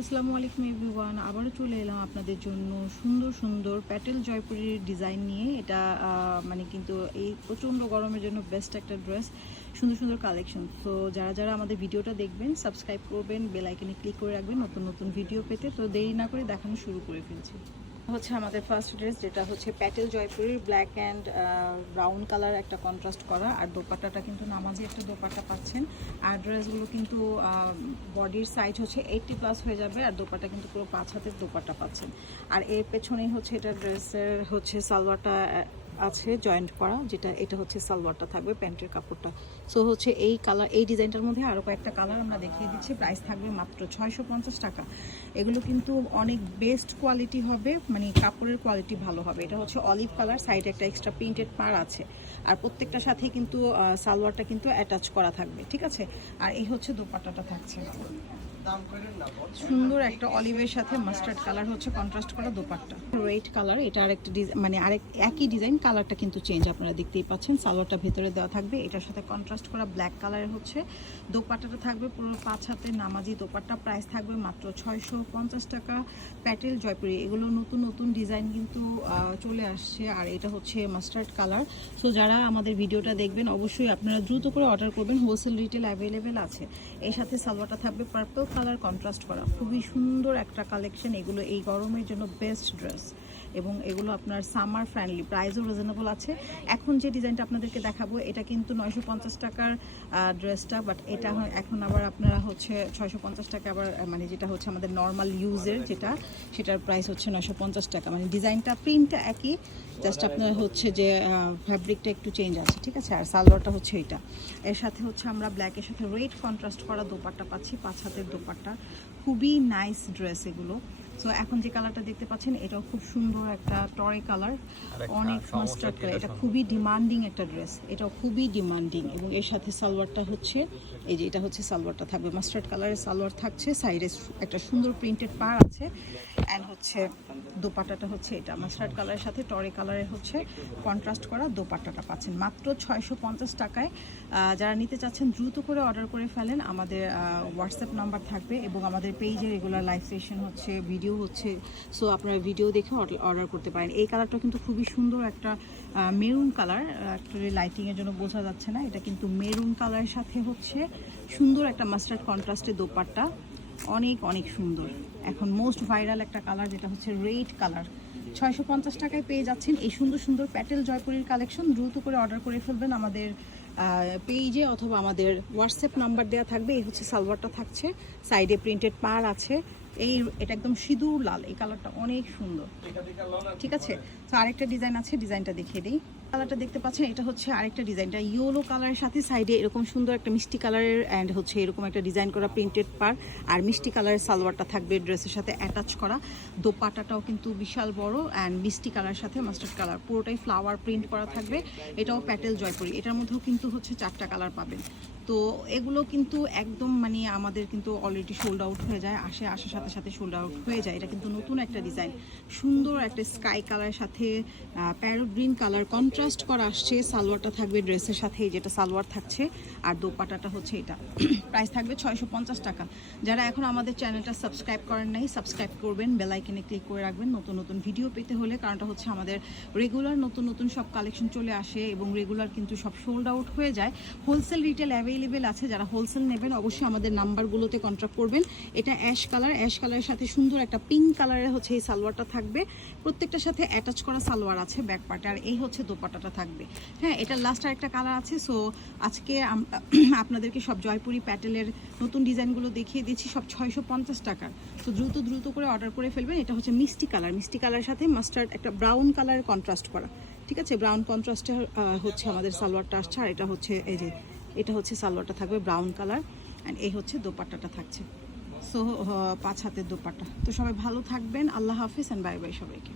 আসসালামু আলাইকুম এভরিওয়ান, আবারও চলে এলাম আপনাদের জন্য সুন্দর সুন্দর প্যাটেল জয়পুরের ডিজাইন নিয়ে। এটা মানে কিন্তু এই প্রচণ্ড গরমের জন্য বেস্ট একটা ড্রেস সুন্দর সুন্দর কালেকশন তো যারা যারা আমাদের ভিডিওটা দেখবেন সাবস্ক্রাইব করবেন বেল আইকনে ক্লিক করে রাখবেন, নতুন নতুন ভিডিও পেতে। তো দেরি না করে দেখানো শুরু করে ফেলছি। হচ্ছে আমাদের ফার্স্ট ড্রেস যেটা হচ্ছে প্যাটেল জয়পুরের ব্ল্যাক অ্যান্ড ব্রাউন কালার একটা কন্ট্রাস্ট করা। আর দোপাট্টাটা কিন্তু নামাজি একটা দোপাট্টা পাচ্ছেন। আর ড্রেসগুলো কিন্তু বডির সাইজ হচ্ছে এইটটি প্লাস হয়ে যাবে। আর দোপাট্টা কিন্তু পুরো পাঁচ হাতের দোপাট্টা পাচ্ছেন। আর এর পেছনেই হচ্ছে এটা ড্রেসের হচ্ছে সালোয়ারটা আছে জয়েন্ট করা, যেটা, এটা হচ্ছে সালোয়ারটা থাকবে, প্যান্টের কাপড়টা। সো হচ্ছে এই কালার এই ডিজাইনটার মধ্যে আরও কয়েকটা কালার আমরা দেখিয়ে দিচ্ছি। প্রাইস থাকবে মাত্র ছয়শো পঞ্চাশ টাকা। এগুলো কিন্তু অনেক বেস্ট কোয়ালিটি হবে মানে কাপড়ের কোয়ালিটি ভালো হবে। এটা হচ্ছে অলিভ কালার সাইডে একটা এক্সট্রা প্রিন্টেড পার আছে। আর প্রত্যেকটার সাথে কিন্তু সালোয়ারটা কিন্তু অ্যাটাচ করা থাকবে, ঠিক আছে? আর এই হচ্ছে দোপাট্টাটা থাকছে। সুন্দর একটা অলিভের সাথে মাস্টার্ড কালার হচ্ছে কন্ট্রাস্ট করা দোপাট্টা। রেড কালার এটা আরেকটা ডিজাইন মানে আরেক একই ডিজাইন কালারটা কিন্তু চেঞ্জ আপনারা দেখতেই পাচ্ছেন। সালোয়ারটা ভেতরে দেওয়া থাকবে এটার সাথে কন্ট্রাস্ট করা ব্ল্যাক কালারের হচ্ছে। দোপাট্টাটা থাকবে পুরো পাঁচ হাতে নামাজি দোপাট্টা প্রাইস থাকবে মাত্র ছয়শো পঞ্চাশ টাকা। প্যাটেল জয়পুরি এগুলো নতুন নতুন ডিজাইন কিন্তু চলে আসছে। আর এটা হচ্ছে মাস্টার্ড কালার সো যারা আমাদের ভিডিওটা দেখবেন অবশ্যই আপনারা দ্রুত করে অর্ডার করবেন। হোলসেল রিটেল অ্যাভেলেবেল আছে। এর সাথে সালোয়ারটা থাকবে পার্পল কালার কন্ট্রাস্ট করা। খুবই সুন্দর একটা কালেকশন এগুলো এই গরমের জন্য বেস্ট ড্রেস এবং এগুলো আপনার সামার ফ্রেন্ডলি প্রাইসও রিজনেবল আছে। এখন যে ডিজাইনটা আপনাদেরকে দেখাবো এটা কিন্তু নয়শো পঞ্চাশ টাকার ড্রেসটা বাট এটা এখন আবার আপনারা হচ্ছে ছয়শো পঞ্চাশ টাকা আবার মানে যেটা হচ্ছে আমাদের নর্মাল ইউজের যেটা সেটার প্রাইস হচ্ছে নয়শো পঞ্চাশ টাকা। মানে ডিজাইনটা প্রিন্টটা একই জাস্ট আপনার হচ্ছে যে ফ্যাব্রিকটা একটু চেঞ্জ আছে ঠিক আছে? আর সালোয়ারটা হচ্ছে এটা। এর সাথে হচ্ছে আমরা ব্ল্যাকের সাথে রেড কন্ট্রাস্ট করা দোপাট্টা পাচ্ছি পাঁচ হাতের দোপাট্টা। খুবই নাইস ড্রেস এগুলো। সো এখন যে কালারটা দেখতে পাচ্ছেন এটাও খুব সুন্দর একটা টরে কালার অনেক সমস্যা মাস্টার্ড কালার এটা এটা খুবই ডিমান্ডিং একটা ড্রেস এটাও খুবই ডিমান্ডিং এবং এর সাথে সালোয়ারটা হচ্ছে এই যে এটা হচ্ছে সালোয়ারটা থাকবে। মাস্টার্ড কালারের সালোয়ার থাকছে সাইডে একটা সুন্দর প্রিন্টেড পার আছে। অ্যান্ড হচ্ছে দোপাট্টাটা হচ্ছে এটা। মাস্টার্ড কালারের সাথে টরে কালারের হচ্ছে কন্ট্রাস্ট করা দোপাট্টাটা পাচ্ছেন। মাত্র ছয়শো পঞ্চাশ টাকায়। যারা নিতে চাচ্ছেন দ্রুত করে অর্ডার করে ফেলেন। আমাদের হোয়াটসঅ্যাপ নাম্বার থাকবে এবং আমাদের পেজে রেগুলার লাইভ সেশন হচ্ছে ভিডিও হচ্ছে সো আপনারা ভিডিও দেখে অর্ডার করতে পারেন। এই কালারটা কিন্তু খুবই সুন্দর একটা মেরুন কালার অ্যাকচুয়ালি লাইটিংয়ের জন্য বোঝা যাচ্ছে না। এটা কিন্তু মেরুন কালারের সাথে হচ্ছে সুন্দর একটা মাস্টার্ড কন্ট্রাস্টের দোপাট্টা। অনেক অনেক সুন্দর। এখন মোস্ট ভাইরাল একটা কালার যেটা হচ্ছে রেড কালার ছয়শো পঞ্চাশ টাকায় পেয়ে যাচ্ছেন এই সুন্দর সুন্দর প্যাটেল জয়পুরের কালেকশন দ্রুত করে অর্ডার করে ফেলবেন আমাদের পেজে অথবা আমাদের হোয়াটসঅ্যাপ নাম্বার দেওয়া থাকবে। এই হচ্ছে সালোয়ারটা থাকছে। সাইডে প্রিন্টেড পার আছে। এই এটা একদম সিঁদুর লাল এই কালারটা অনেক সুন্দর। ঠিক আছে? তো আরেকটা ডিজাইন আছে ডিজাইনটা দেখিয়ে দিই। কালারটা দেখতে পাচ্ছেন, এটা হচ্ছে আরেকটা ডিজাইনটা। ইয়েলো কালারের সাথে সাইডে এরকম সুন্দর একটা মিষ্টি কালারের অ্যান্ড হচ্ছে এরকম একটা ডিজাইন করা প্রিন্টেড পার। আর মিষ্টি কালারের সালোয়ারটা থাকবে ড্রেসের সাথে অ্যাটাচ করা। দোপাটাটাও কিন্তু বিশাল বড় অ্যান্ড মিষ্টি কালার সাথে মাস্টার্ড কালার পুরোটাই ফ্লাওয়ার প্রিন্ট করা থাকবে। এটাও প্যাটেল জয়পুরি। এটার মধ্যেও কিন্তু হচ্ছে চারটা কালার পাবেন। তো এগুলো কিন্তু একদম মানে আমাদের কিন্তু অলরেডি শোল্ড আউট হয়ে যায়। আসে, আসার সাথে সাথে শোল্ড আউট হয়ে যায়। এটা কিন্তু নতুন একটা ডিজাইন। সুন্দর একটা স্কাই কালারের সাথে প্যারো গ্রিন কালার কন্ট্রাস্ট করা আসছে, সালোয়ারটা থাকবে ড্রেসের সাথে যেটা সালোয়ার থাকছে, আর দোপাটাটা হচ্ছে এটা। প্রাইস থাকবে ছয়শো পঞ্চাশ টাকা। যারা এখন আমাদের চ্যানেলটা সাবস্ক্রাইব করেন নাই সাবস্ক্রাইব করবেন বেলাইকেনে ক্লিক করে রাখবেন, নতুন নতুন ভিডিও পেতে হলে, কারণটা হচ্ছে আমাদের রেগুলার নতুন নতুন সব কালেকশন চলে আসে, এবং রেগুলার কিন্তু সব সোল্ড আউট হয়ে যায়। হোলসেল রিটেল অ্যাভেলেবেল আছে, যারা হোলসেল নেবেন, অবশ্যই আমাদের নাম্বারগুলোতে কন্ট্যাক্ট করবেন। এটা অ্যাশ কালার অ্যাশ কালারের সাথে সুন্দর একটা পিঙ্ক কালারের হচ্ছে এই সালোয়ারটা থাকবে। প্রত্যেকটার সাথে অ্যাটাচ করা সালোয়ার আছে ব্যাক পার্টে আর এই হচ্ছে দোপাট্টাটা থাকবে। হ্যাঁ এটা লাস্ট আরেকটা কালার আছে সো আজকে আপনাদেরকে সব জয়পুরি প্যাটেলের নতুন ডিজাইনগুলো দেখিয়ে দিচ্ছি, সব ছয়শো পঞ্চাশ টাকার। তো দ্রুত দ্রুত করে অর্ডার করে ফেলবেন, এটা হচ্ছে মিষ্টি কালার মিষ্টি কালারের সাথে মাস্টার্ড একটা ব্রাউন কালারের কন্ট্রাস্ট করা। ঠিক আছে? ব্রাউন কন্ট্রাস্টে হচ্ছে আমাদের সালোয়ারটা আসছে, আর এটা হচ্ছে, এই যে, এটা হচ্ছে সালোয়ারটা থাকবে ব্রাউন কালার অ্যান্ড এই হচ্ছে দোপাট্টাটা থাকছে। সো পাঁচ হাতের দোপাট্টা। তো সবাই ভালো থাকবেন, আল্লাহ হাফিজ অ্যান্ড বাই বাই সবাইকে।